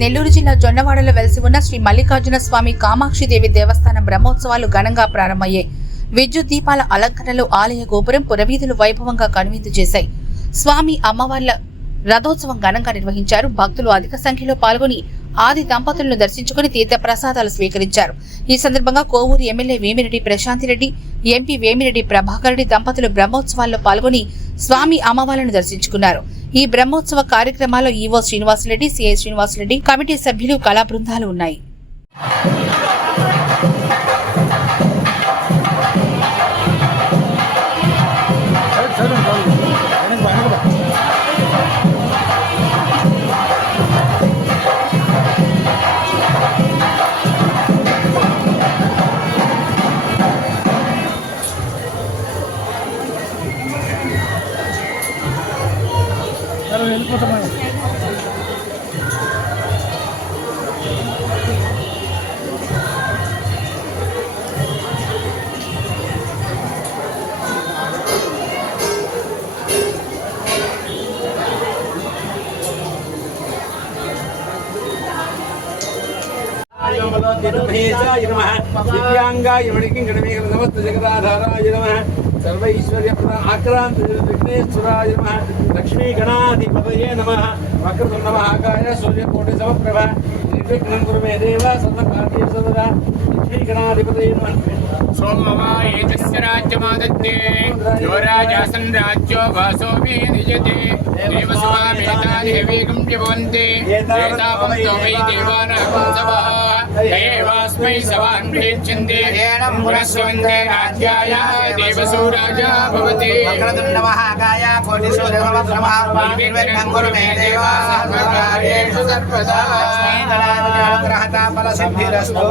నెల్లూరు జిల్లా జొన్నవాడలో వెలిసి ఉన్న శ్రీ మల్లికార్జున స్వామి కామాక్షిదేవి దేవస్థానం బ్రహ్మోత్సవాలు ఘనంగా ప్రారంభమయ్యాయి. విద్యుత్ దీపాల అలంకరణలు, ఆలయ గోపురం, పురవీధులు వైభవంగా కనువిందు చేశాయి. స్వామి అమ్మవార్ల రథోత్సవం ఘనంగా నిర్వహించారు. భక్తులు అధిక సంఖ్యలో పాల్గొని ఆది దంపతులను దర్శించుకుని తీర్థ ప్రసాదాలు స్వీకరించారు. ఈ సందర్భంగా కోవూరు ఎమ్మెల్యే వేమిరెడ్డి ప్రశాంతిరెడ్డి, ఎంపీ వేమిరెడ్డి ప్రభాకర్ రెడ్డి దంపతులు బ్రహ్మోత్సవాల్లో పాల్గొని స్వామి అమ్మవార్లను దర్శించుకున్నారు. ఈ బ్రహ్మోత్సవ కార్యక్రమాల్లో EO Srinivasa Reddy, CI Srinivasa Reddy, committee సభ్యులు, కళా బృందాలు ఉన్నాయి. दिव्यांगाय जगदाधाराय नमः सर्वैश्वर्य आक्रांत विघ्नेश्वराय नमः लक्ष्मी गणाधिपतये नमः वक्रतुंड महाकाय सूर्यकोटि समप्रभा निर्विघ्नं कुरु मे देव सर्वकार्येषु सर्वदा लक्ष्मी गणाधिपतये नमः सोमवायेतस्य राज्यमादत्ते यो राजासन् राज्यो वासो मे निजते देवसुवामेतानि हवीकं पिबन्ति एतावं तो वै देवानां सवः देवास्मै सवान् प्रेच्छन्ते पुरस्वन्दे राज्याय देवसु राजा भवति वक्रतुण्ड महाकाय कोटिसूर्यसमप्रभा निर्विघ्नं कुरु मे देव सर्वकार्येषु सर्वदा लक्ष्मीधरानुग्रहता फलसिद्धिरस्तु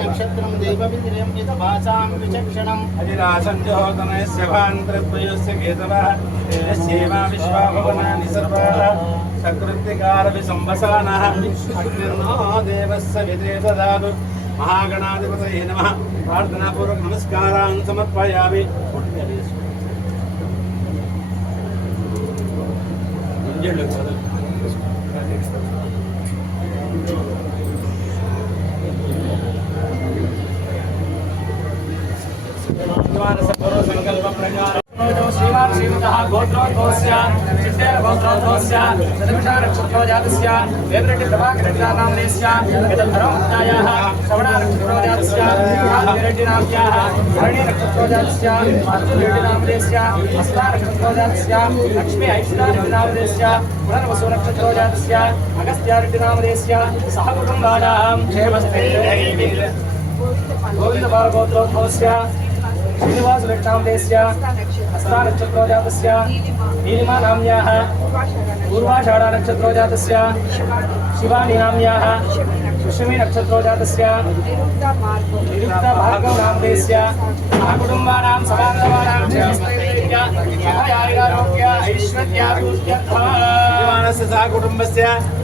नक्षत्रं देवविन्द्रियं यतभासां विचक्षणम् अधिरासञ्जहोतनयस्य भान्तरद्वयस्य केतवः यस्येमा विश्वा भवनानि सर्वाः सकृत्तिकारविसंवसानः अग्निर्नो देवस्य विदे ददातु महागणाधिपतये नमः प्रार्थनापूर्वक नमस्कारान् समर्पयामि संकल्प प्रकार श्रीवान् श्रीमतः गोत्रोद्भवस्य चित्तेन गोत्रोद्भवस्य सदमिषा नक्षत्रोजातस्य वेदरेड्डी प्रभाकरेड्डिनाम्नेस्य एतद्धर्मभक्तायाः श्रवणा नक्षत्रोजातस्य रेड्डिनाम्न्याः भरणी नक्षत्रोजातस्य अर्जुनरेड्डिनाम्नेस्य हस्ता नक्षत्रोजातस्य लक्ष्मी ऐश्वर्यरेड्डिनाम्नेस्य पुनर्वसु नक्षत्रोजातस्य अगस्त्यारेड्डिनाम्नेस्य सह कुटुम्बानां क्षेमस्ते गोविन्दबालगोत्रोद्भवस्य श्रीनिवास रेड्डिनाम्नेस्य हस्ता नक्षत्रोजातस्य नीलिमा नाम्न्याः पूर्वाषाढा नक्षत्रोजातस्य शिवानी नाम्न्याः सुषमी नक्षत्रोजातस्य निरुक्ता भार्गव नाम्नेस्य सहकुटुम्बानां समागमानां क्षेमस्थैर्य आरोग्य ऐश्वर्याभिवृद्ध्यर्थमानस्य सहकुटुम्बस्य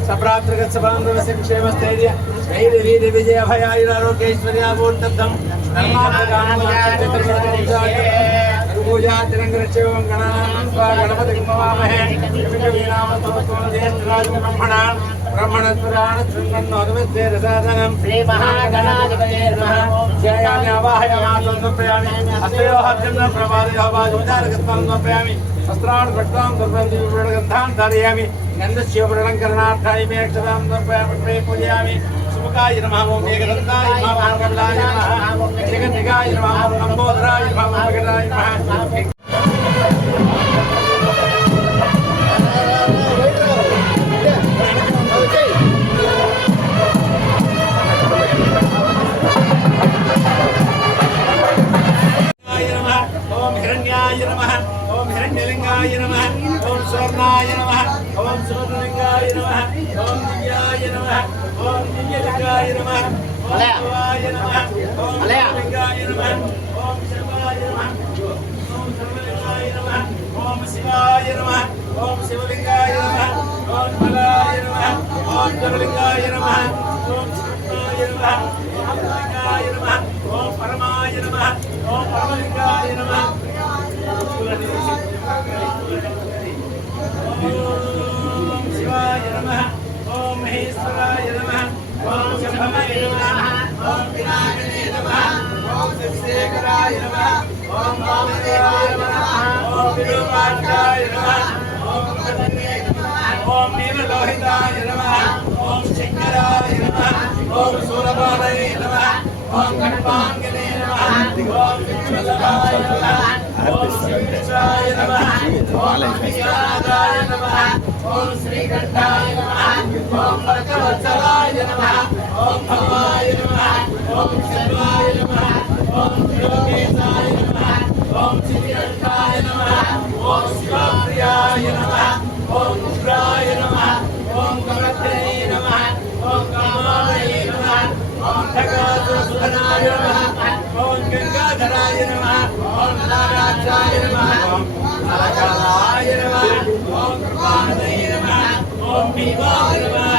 सप्रातृकस्य बान्धवस्य क्षेमस्थैर्य धैर्य विजय भय आरोग्य ऐश्वर्याभिवृद्ध्यर्थं पूजा तिरंगरक्षेवं गणपतिं नमामहे ब्रह्मणस्वरान् शृण्वन्नोदमस्ते रसादनं श्रीमहागणाधिपतये नमः जयामि आवाहयामि समर्पयामि हस्तयोः अर्जुनं प्रभादयोः बाहुदारकत्वं समर्पयामि वस्त्रान् भट्टां दुर्गन्धान् धारयामि गन्धस्योपरणकरणार्थाय मे अक्षतां समर्पयामि पूजयामि सुमुखाय नमः ओं एकदन्ताय नमः महाकमलाय नमः जगन्निकाय नमः लम्बोदराय नमः महागणाय नमः ओम हिरण्याय नमः ओम हिरण्यलिंगाय नमः ओम स्वर्णाय नमः ओम सुवर्णलिंगाय नमः ओम दिव्याय नमः ओम दिव्यलिंगाय नमः ओम शिवाय नमः ओम लिंगाय नमः ओम शिवाय नमः ओम सर्वलिंगाय नमः ओम शिवाय नमः ओम शिवलिंगाय नमः ओम बलाय नमः ओम जगलिंगाय नमः ओम शिवाय नमः ओम लिंगाय नमः ओम परमाय नमः ओम परमलिंगाय नमः ओम शिवाय नमः ओम महेश्वराय नमः ओम शंभवे नमः ओम विनायकाय नमः ओम शिवशेखराय नमः ओम वामदेवाय नमः ओम विरूपाक्षाय नमः ओम कदम्बे नमः ओम नीललोहिताय नमः ओम शंकराय नमः ओम सूरपालये नमः ओम कण्पाङ्गने नमः ओम विष्णुवल्लभाय नमः ओम श्रीकृष्णाय नमः ओम विज्ञानाय नमः ओम श्रीकण्ठाय नमः ओम भक्तवत्सलाय नमः ओम भवाय नमः ओम शिवाय नमः ओम योगेशाय नमः ओम श्रीकण्ठाय नमः ओम शिवप्रियाय नमः ओम उग्राय नमः ओम कमलध्वजे नमः ओम कामाय नमः ओम खगासुरसुधनाय नमः ओम गंगाधराय नमः ओम नारायणाय नमः ओम नारायणाय नमः ओम कृपाणये नमः ओम भीमाय नमः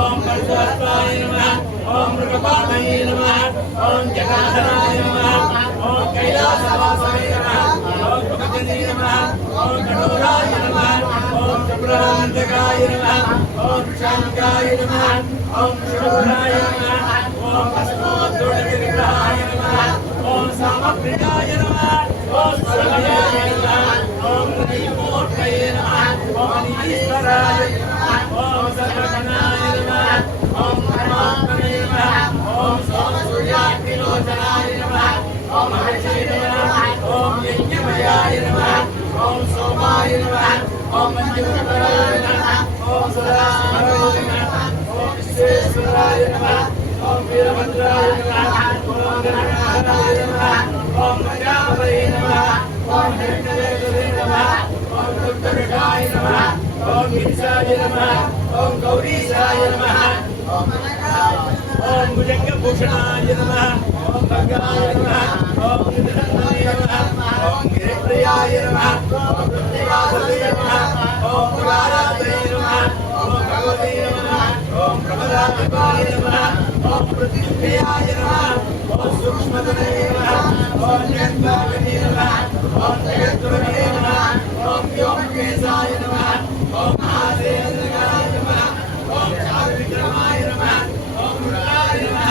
ओम परशुराय नमः ओम मृगपाणये नमः ओम जटाधराय नमः ओम कैलासवासाय नमः ओम भगवते नमः ओम कठोराय नमः ओम चक्रान्तकाय नमः ओम शांताय नमः ओम शूराय नमः ओम अस्मोद्दुर्विग्रहाय नमः ओम सामप्रियाय नमः ओम सर्वयाय नमः ओम नैमोर्तये नमः ओम ईश्वराय नमः ओम सर्वगणाय नमः ओम परमात्मने नमः ओम सोमसूर्याग्निलोचनाय नमः ओम हर्षये नमः ओम यज्ञमयाय नमः ओम सोमाय नमः ओम मंजुराय नमः ओम सदाशिवाय नमः ओम विश्वेश्वराय नमः ओम वीरभद्राय नमः ओम गणनाथाय नमः ओम प्रजापतये नमः ओम हिरण्यवेदने नमः ओम दुर्गविषाय नमः ओम गिरिशाय नमः ओम गौरीशाय नमः ओम भुजंगभूषणाय नमः ओम भगाय नमः ओम निधनाय नमः ओम गिरिप्रियाय नमः ओम पृथ्वीवासवे नमः ओम पुराराधये नमः ओम भगवते नमः ओम प्रमदात्मकाय नमः ओम पृथ्वीप्रियाय नमः ओम सूक्ष्मतरे नमः ओम जगद्भागने नमः ओम जगद्गुरवे नमः ओम व्योमकेशाय नमः ओम महादेवनाय नमः ओम चारुविक्रमाय नमः ओम रुद्राय नमः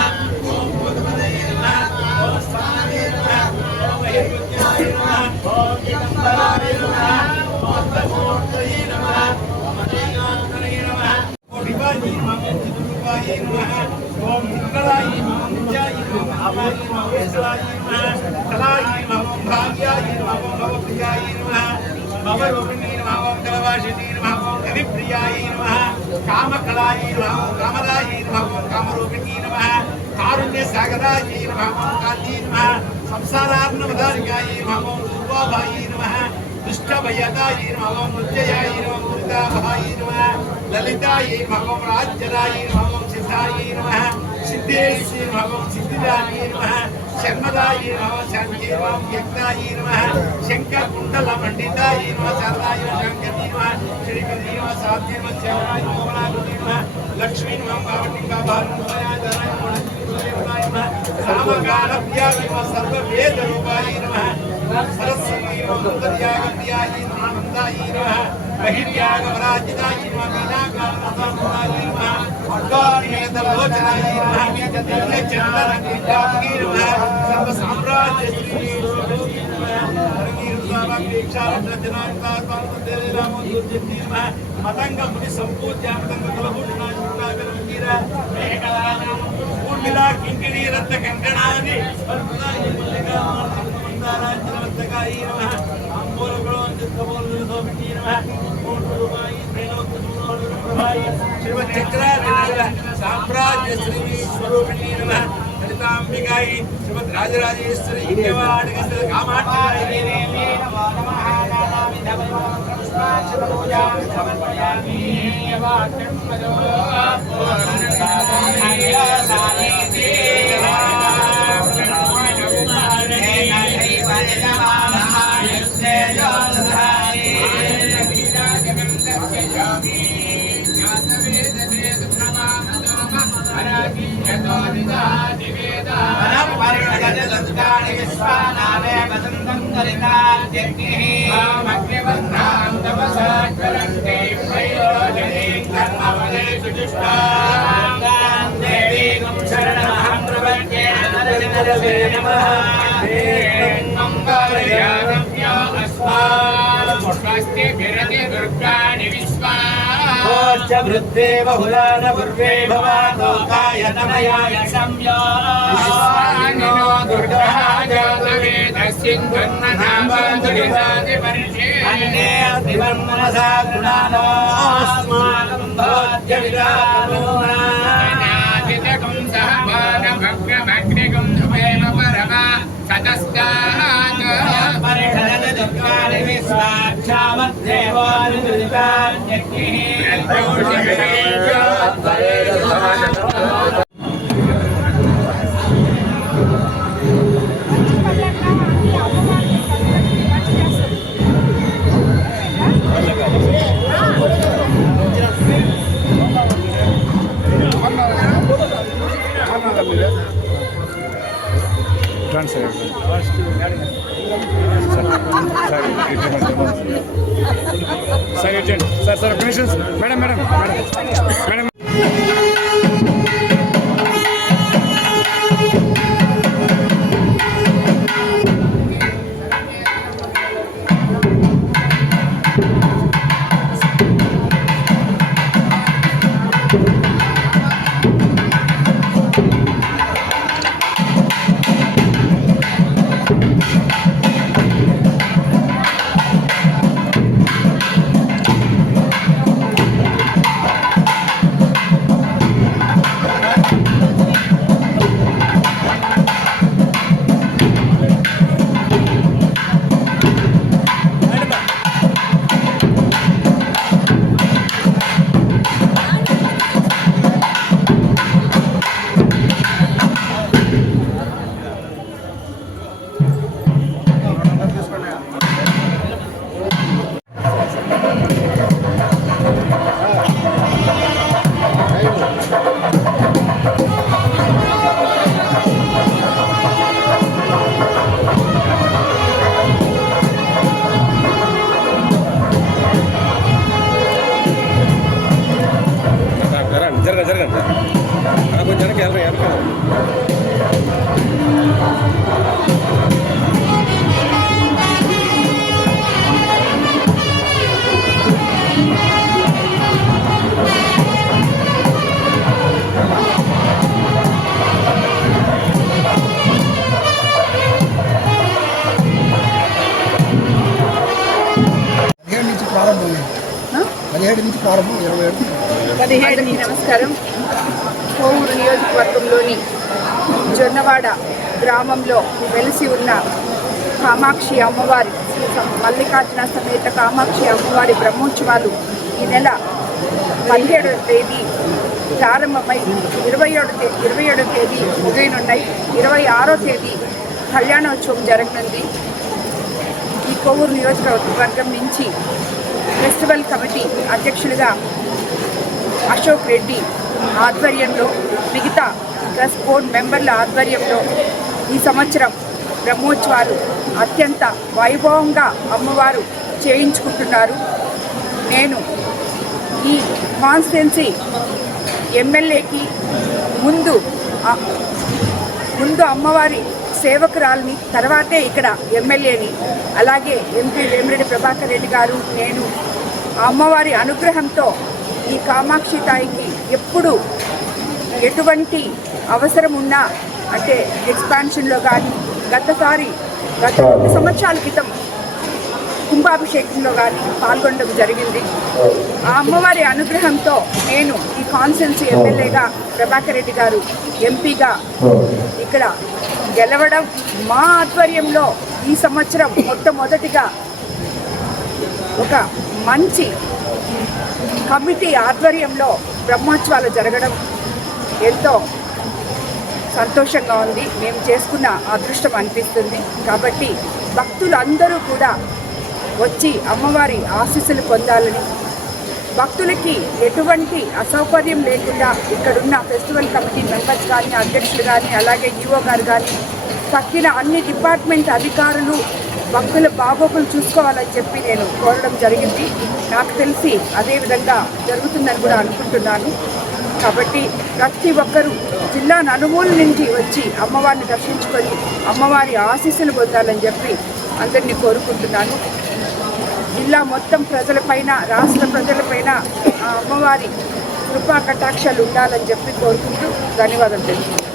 ओम भूतपतये नमः ओम स्थानवे नमः ओम महेश्वराय नमः ओम दिगंबराय नमः ओम ब्रह्मोत्तरे नमः ओम अनेकान्तरे नमः ओम शिवाय नमः चिद्रूपाय नमः ओम मंगलाय नमः नित्याय नमः आवाय नमः ईश्वराय नमः कलाय नमः ओम भाग्याय नमः ओम भवप्रियाय नमः भवरूपिणी नमः ओम कलवासिनी नमः ओम कविप्रियाय नमः कामकलाय नमः ओम कामदाय नमः ओम कामरूपिणी नमः कारुण्यसागराय नमः ओम कान्ती नमः संसारार्णवधारिकाय नमः ओम रूपाभाय नमः दुष्टभयदाय नमः ओम मृत्युंजयाय नमः ओम दुर्गाभाय नमः ललिताय नमः ओम राज्यराय नमः ओम सिद्धाय नमः सिद्धेश्वरी नमः ओम सिद्धिदाय नमः शर्मदाय नमः शान्त्यै नमः यज्ञाय नमः शङ्खकुण्डलमण्डिताय नमः शारदाय शङ्करी नमः श्रीपति नमः साध्य नमः श्यामाय नमः कमलापति नमः लक्ष्मी नमः कावटिका भानुमयाय धनाय नमः रामकालभ्याय नमः सर्ववेदरूपाय नमः सरस्वती नमः सुन्दर्यागम्याय नमः आनन्दाय नमः बहिर्यागवराजिताय नमः मीनाकालरसाय नमः अड्डानिमेतलोचनाय नमः दिव्यचन्दनकिरीटाय नमः सर्वसाम्राज्यश्री मतंग मुनि संपूज्य मतंग कुलभूषणाय शुक्लाकरमुनीर ऊर्मिला किंकिणी रत्न कंकणानि अर्पुदाय मल्लिका मंदाराञ्जनवत्तकाय नमः आम्बोलगुणोञ्चित्तबोलदोमिनी नमः कोटरूपाय प्रेणोत्तमोलप्रभाय शिवचक्राधिनाय साम्राज्यश्री स्वरूपिणी नमः ललिताम्बिकाय श्रीमद्राजराजेश्वरी इंगवाडकस्य कामाक्षाय देवी नमो नमः नानाविधपुष्पाक्षतपूजां समर्पयामि वाक्यं वदो Namaste. ధనరాజవే నమః స్వస్తి భిరతి దుర్గాణి విశ్వా వృద్ధే బహుళాన పూర్వే భవాతో కాయతనయాయ సంయానో దుర్గా జాతవేదస్సింధుర్ననామాదురిదాది పరిషే అన్నే అతివర్మనసా గుణానోస్మాకం భవత్య విరామోనా నాదితకం సహమానభగ్రమగ్నికం ధృవేమ పరమా సతస్కాత్ పరిషదన దుర్గాణి విశ్వాక్షామద్దేవానుదితాన్యగ్నిః sir commissions madam madam madam జరగండి కొంచెం వెనక పదిహేడుకి నమస్కారం. కోవూరు నియోజకవర్గంలోని జొన్నవాడ గ్రామంలో వెలిసి ఉన్న కామాక్షి అమ్మవారి మల్లికార్జున సమేత కామాక్షి అమ్మవారి బ్రహ్మోత్సవాలు ఈ నెల 17వ తేదీ ప్రారంభమై 27వ తేదీ ముగియనున్నాయి. 26వ తేదీ కళ్యాణోత్సవం జరగనుంది. ఈ కోవూరు నియోజకవర్గం నుంచి ఫెస్టివల్ కమిటీ అధ్యక్షులుగా అశోక్ రెడ్డి ఆధ్వర్యంలో, మిగతా ట్రస్ట్ బోర్డ్ మెంబర్ల ఆధ్వర్యంలో ఈ సంవత్సరం బ్రహ్మోత్సవాలు అత్యంత వైభవంగా అమ్మవారు చేయించుకుంటున్నారు. నేను ఈ కాన్స్టిట్యున్సీ ఎమ్మెల్యేకి ముందు అమ్మవారి సేవకురాలని, తర్వాతే ఇక్కడ ఎమ్మెల్యేని, అలాగే ఎంపీ వేమిరెడ్డి ప్రభాకర్ రెడ్డి గారు, నేను ఆ అమ్మవారి అనుగ్రహంతో ఈ కామాక్షి తాయికి ఎప్పుడు ఎటువంటి అవసరం ఉన్నా, అంటే ఎక్స్పాన్షన్లో కానీ, గత 2 సంవత్సరాల క్రితం కుంభాభిషేకంలో కానీ పాల్గొనడం జరిగింది. ఆ అమ్మవారి అనుగ్రహంతో నేను ఈ కాన్స్టిట్యున్సీ ఎమ్మెల్యేగా, ప్రభాకర్ రెడ్డి గారు ఎంపీగా ఇక్కడ గెలవడం, మా ఆధ్వర్యంలో ఈ సంవత్సరం మొట్టమొదటిగా ఒక మంచి కమిటీ ఆధ్వర్యంలో బ్రహ్మోత్సవాలు జరగడం ఎంతో సంతోషంగా ఉంది. మేము చేసుకున్న అదృష్టం అనిపిస్తుంది. కాబట్టి భక్తులందరూ కూడా వచ్చి అమ్మవారి ఆశీస్సులు పొందాలని, భక్తులకి ఎటువంటి అసౌకర్యం లేకుండా ఇక్కడున్న ఫెస్టివల్ కమిటీ మెంబర్స్ కానీ, అధ్యక్షులు కానీ, అలాగే ఈఓ గారు కానీ, తక్కిన అన్ని డిపార్ట్మెంట్ అధికారులు భక్తుల బాగోగులు చూసుకోవాలని చెప్పి నేను కోరడం జరిగింది. నాకు తెలిసి అదేవిధంగా జరుగుతుందని కూడా అనుకుంటున్నాను. కాబట్టి ప్రతి ఒక్కరూ జిల్లా నలుమూల నుంచి వచ్చి అమ్మవారిని దర్శించుకొని అమ్మవారి ఆశీస్సులు పొందాలని చెప్పి అందరినీ కోరుకుంటున్నాను. జిల్లా మొత్తం ప్రజలపైన, రాష్ట్ర ప్రజలపైన అమ్మవారి కృపా కటాక్షాలు ఉండాలని చెప్పి కోరుకుంటూ ధన్యవాదాలు తెలుపుతున్నాను.